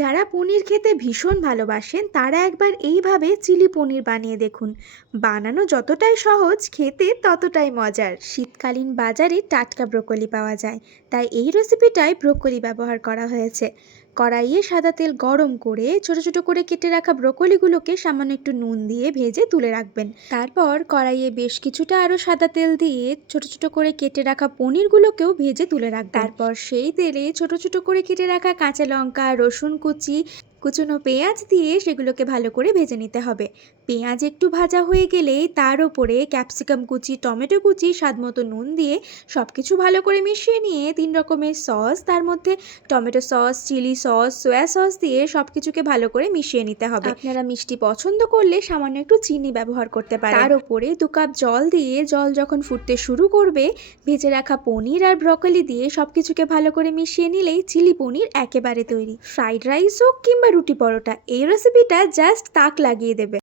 যারা পনির খেতে ভীষণ ভালোবাসেন তারা একবার এইভাবে চিলি পনির বানিয়ে দেখুন। বানানো যতটাই সহজ, খেতে ততটাই মজার। শীতকালীন বাজারে টাটকা ব্রোকলি পাওয়া যায়, তাই এই রেসিপিটায় ব্রোকলি ব্যবহার করা হয়েছে। কড়াইয়ে সাদা তেল গরম করে ছোট ছোট করে কেটে রাখা ব্রোকলিগুলোকে সামান্য একটু নুন দিয়ে ভেজে তুলে রাখবেন। তারপর কড়াইয়ে বেশ কিছুটা আরও সাদা তেল দিয়ে ছোট ছোট করে কেটে রাখা পনিরগুলোকেও ভেজে তুলে রাখবেন। তারপর সেই তেলে ছোট ছোট করে কেটে রাখা কাঁচা লঙ্কা, রসুন কুচি, কুচনো পেঁয়াজ দিয়ে সেগুলোকে ভালো করে ভেজে নিতে হবে। পেঁয়াজ একটু ভাজা হয়ে গেলেই তার ওপরে ক্যাপসিকাম কুচি, টমেটো কুচি, স্বাদমতো নুন দিয়ে সব কিছু ভালো করে মিশিয়ে নিয়ে 3 রকমের সস, তার মধ্যে tomato sauce, chilli sauce, soya sauce দিয়ে সব কিছুকে ভালো করে মিশিয়ে নিতে হবে। আপনারা মিষ্টি পছন্দ করলে সামান্য একটু চিনি ব্যবহার করতে পারেন। তার ওপরে 2 কাপ জল দিয়ে, জল যখন ফুটতে শুরু করবে, ভেজে রাখা পনির আর ব্রকলি দিয়ে সব কিছুকে ভালো করে মিশিয়ে নিলেই চিলি পনির একেবারে তৈরি। ফ্রাইড রাইস হোক কিংবা রুটি পরোটা, এই রেসিপিটা জাস্ট তাক লাগিয়ে দেবে।